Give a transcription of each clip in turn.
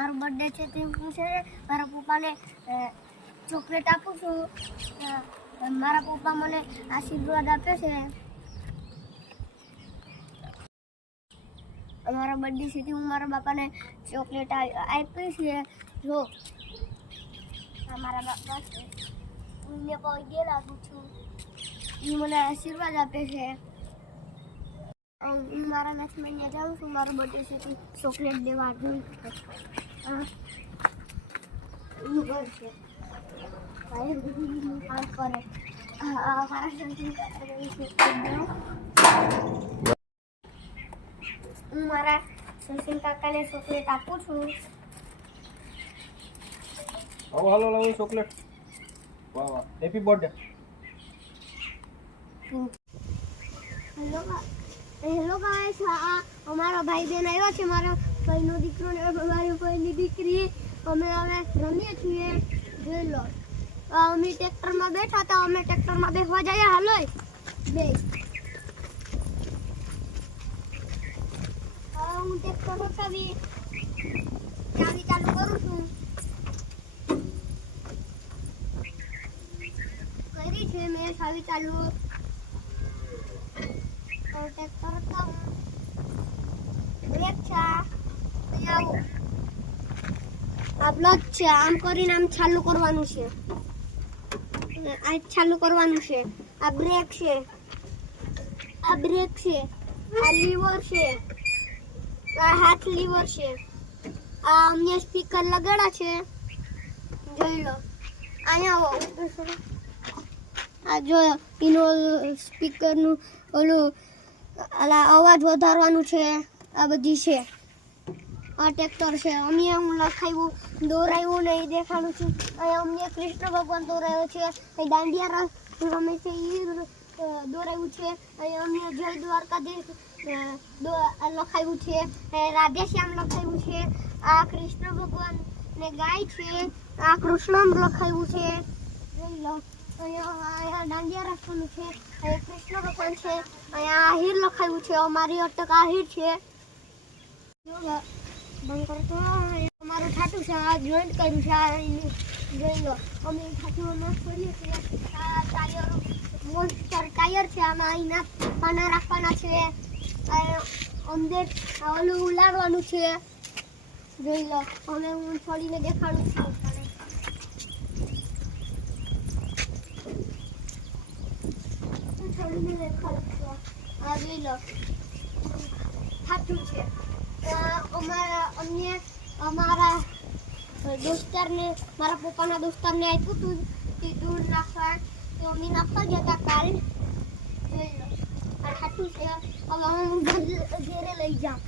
મારો બર્થડે છે તે હું છે મારા પપ્પાને ચોકલેટ આપું છું. મારા પપ્પા મને આશીર્વાદ આપે છે. મારા બર્થડે છે તે હું મારા બાપાને ચોકલેટ આપી છે. જો મારા બાપા છે હું એને પગે લાગુ છું. એ મને આશીર્વાદ આપે છે. હું મારા નેક્સ્ટ મહિને જાઉં છું. મારો બર્થડે છે તે ચોકલેટ દેવા જઉં છું. ઘર છે કામ કરે હું મારા સચિન કાકાને ચોકલેટ આપું છું. હાલો લાવો ચોકલેટ. વાહ વાહ, હેપી બર્થડે. હેલો ગાઈસ, અમારો ભાઈ બેન આવ્યો છે. મારો ભાઈનો દીકરો ને મારી ભાઈની દીકરી. અમે હવે રમીએ છીએ. જોઈ લો, અમે ટ્રેક્ટરમાં બેઠા હતા. અમે ટ્રેક્ટરમાં બેસવા જઈએ. હાલો બે હું ટ્રેક્ટર ઉઠાવી ચાવી ચાલુ કરું છું. કરી છે મેં ચાવી ચાલુ. ટ્રેક્ટર બ્રેક છે. આ બ્લોક છે. આમ કરીને આમ ચાલુ કરવાનું છે. આ ચાલુ કરવાનું છે. આ બ્રેક છે. આ બ્રેક છે. આ લીવર છે. આ હાથ લીવર છે. આ અમને સ્પીકર લગાડા છે. જોઈ લો અહીંયા આ જો એનો સ્પીકરનું ઓલું અવાજ વધારવાનું છે. આ બધી છે. આ ટ્રેક્ટર છે. અમે હું લખાવ્યું દોરાયું ને એ દેખાડું છું. અહીંયા અમને કૃષ્ણ ભગવાન દોરાયો છે. અહીં દાંડિયા રમે છે એ દોરાયું છે. અહીંયા અમને જય દ્વારકાધીશ લખાવ્યું છે. રાધેશ્યામ લખાવ્યું છે. આ કૃષ્ણ ભગવાન ને ગાય છે. આ કૃષ્ણ લખાવ્યું છે. જોઈ લો અહીંયા દાંડિયા રાખવાનું છે. અહીંયા કૃષ્ણ ભગવાન છે. અહીંયા આહિર લખાવ્યું છે. અમારી અટક આહિર છે. અમારું ઠાઠું છે. આ જોઈન્ટ કર્યું છે. જોઈ લો અમે ઠાઠું નોટ કરીએ છીએ. આ ટાયર મોન્સ્ટર ટાયર છે. આમાં અહીંના પાના રાખવાના છે. અંદર ઓલું ઉલાડવાનું છે. જોઈ લો અમે હું છોડીને દેખાડું છું. છોડીને દેખાડું છું. આ જોઈ લો ઠાઠું છે. અમારા દોસ્તારને મારા પપ્પાના દોસ્તારને આપ્યું હતું તે દૂર નાખવા. તો અમે નાખવા ગયા હતા કાલ. જોઈ લો આ ઠાઠું છે. હવે હું ઘરે લઈ જાઉં.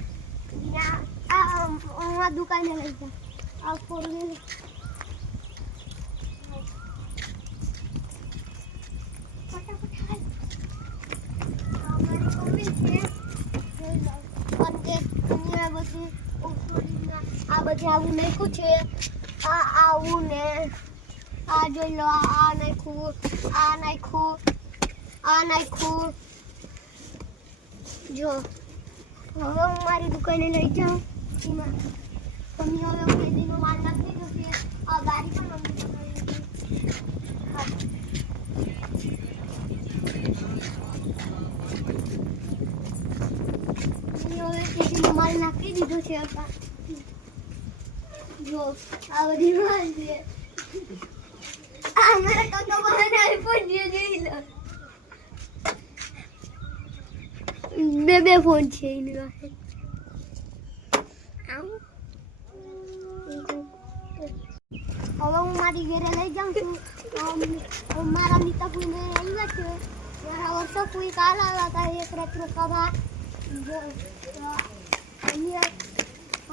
આ દુકાને લઈ જાઉં. આ ફોર વ્હીલ આ બધી આવું નાખ્યું છે. આ આવું ને આ જોઈ લો આ નાખ્યું. આ નાખ્યું. આ નાખ્યું. જો હવે હું મારી દુકાને લઈ જાઉં. એમાં તમે હવે ખેતીનો માલ નાખી દીધો છે. આ ગાડી પણ મમ્મી માલ નાખી દીધો છે. જો આ બધી માલ છે. અમારા તો બહાને આઈફોન જોઈ લો. બે ફોન છે એની પાસે. હવે હું મારી ઘરે લઈ જાઉં છું. મારા મિત્રને આવ્યા છે. મારા વર્ષો કોઈ કાલ આવ્યા હતા. એક રાત્રે કભા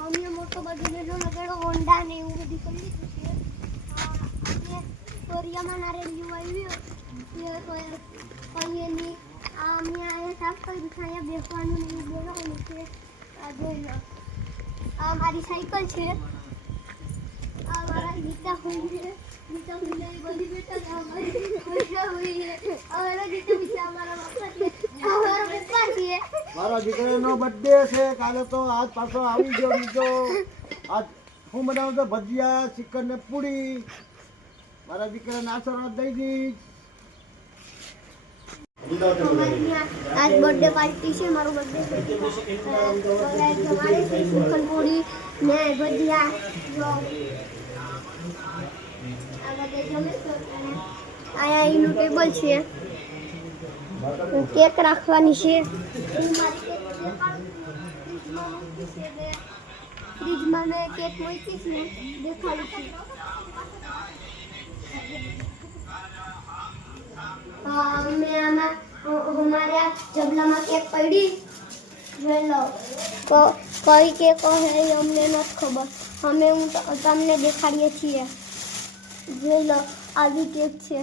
અમે મોટો બધું લેલો લગાડો હોન્ડા ને એવું બધું કરી લીધું છે. સોરિયામાં નારેલિયું આવ્યું એની અમે અહીંયા સાફ કરી દીધું. અહીંયા બેસવાનું ને એવું બોલાવવાનું છે. આ જોઈ લો આ મારી સાયકલ છે. આ મારા ગીતા હોય છે. ગીતા હોય બધી બેઠા મારા દીકરાનો બર્થડે છે કાલે. તો આજ પાછો આવી ગયો બીજો. આજ હું બનાવું તો ભજીયા ચિકન ને પૂરી મારા દીકરાને આશીર્વાદ દઈ દઈશ. અમારી ત્યાં આજ બર્થડે પાર્ટી છે, મારો બર્થડે છે. જમાડે છે ચિકન પૂરી ને ભજીયા. જો આ બધે જમે છે અને અહીંયા એનું ટેબલ છે, કેક રાખવાની છે. હું મારી કેક ફ્રીજમાં મેં કેક મૂકી છે, દેખાડું છું. મેં આમાં हमारे जबलाમાં કેક પડી જોઈ લો. કઈ કેક હે અમને નથી ખબર, અમે તમને દેખાડીએ છીએ. જોઈ લો આવી કેક છે.